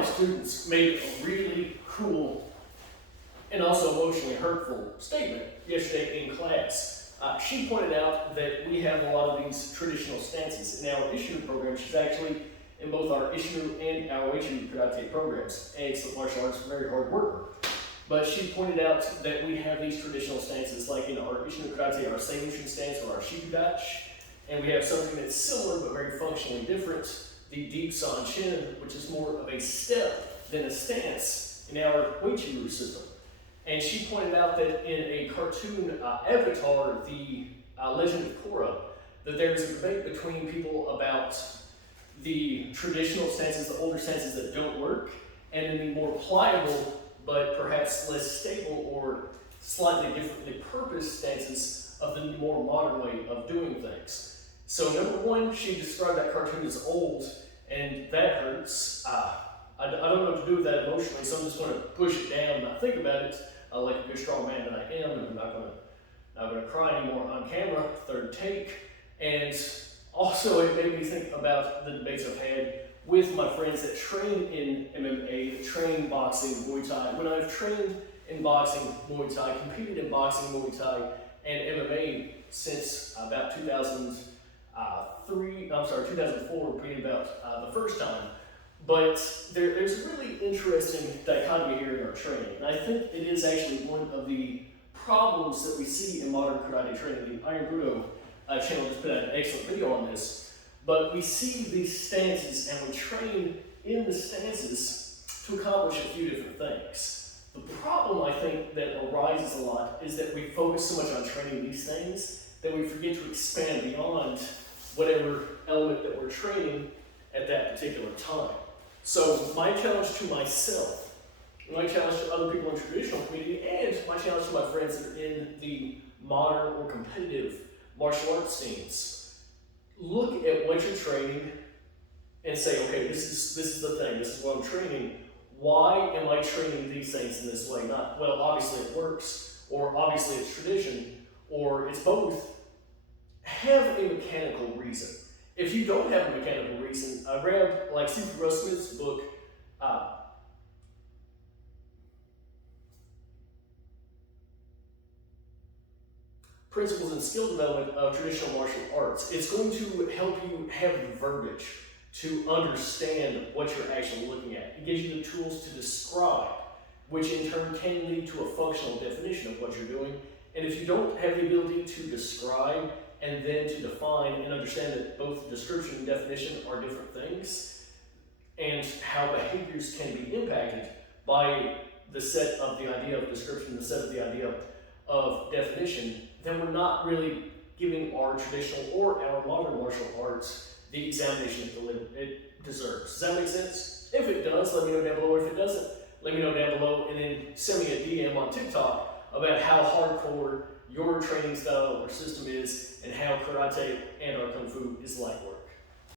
my students made a really cool and also emotionally hurtful statement yesterday in class. She pointed out that we have a lot of these traditional stances in our Ishinu program. She's actually in both our Ishinu and our Uechi karate programs, and excellent martial arts, very hard worker. But she pointed out that we have these traditional stances, like in our Ishinu karate, our Seiyushin stance or our Shikudachi, and we have something that's similar but very functionally different, the deep san chin, which is more of a step than a stance in our Uechi system. And she pointed out that in a cartoon Avatar, the Legend of Korra, that there's a debate between people about the traditional stances, the older stances that don't work, and then the more pliable but perhaps less stable or slightly differently purposed stances of the more modern way of doing things. So number one, she described that cartoon as old, and that hurts. I don't know what to do with that emotionally, so I'm just going to push it down and not think about it like a good strong man that I am, and I'm not going to cry anymore on camera, third take. And also it made me think about the debates I've had with my friends that train in MMA, that train boxing, Muay Thai. When I've trained in boxing, Muay Thai, competed in boxing, Muay Thai, and MMA since about 2004 being about the first time. But there's a really interesting dichotomy here in our training. And I think it is actually one of the problems that we see in modern karate training. The Iron Budo channel just put out an excellent video on this. But we see these stances and we train in the stances to accomplish a few different things. The problem I think that arises a lot is that we focus so much on training these things that we forget to expand beyond whatever element that we're training at that particular time. So my challenge to myself, my challenge to other people in the traditional community, and my challenge to my friends that are in the modern or competitive martial arts scenes, look at what you're training and say, okay, this is the thing, this is what I'm training. Why am I training these things in this way? Not, well, obviously it works, or obviously it's tradition, or it's both. Have a mechanical reason. If you don't have a mechanical reason, grab like Stephen Gross Smith's book, Principles and Skill Development of Traditional Martial Arts. It's going to help you have the verbiage to understand what you're actually looking at. It gives you the tools to describe, which in turn can lead to a functional definition of what you're doing. And if you don't have the ability to describe and then to define and understand that both description and definition are different things, and how behaviors can be impacted by the set of the idea of description, the set of the idea of definition, then we're not really giving our traditional or our modern martial arts the examination it deserves. Does that make sense? If it does, let me know down below. If it doesn't, let me know down below, and then send me a DM on TikTok about how hardcore your training style or system is and how karate and our kung fu is like work.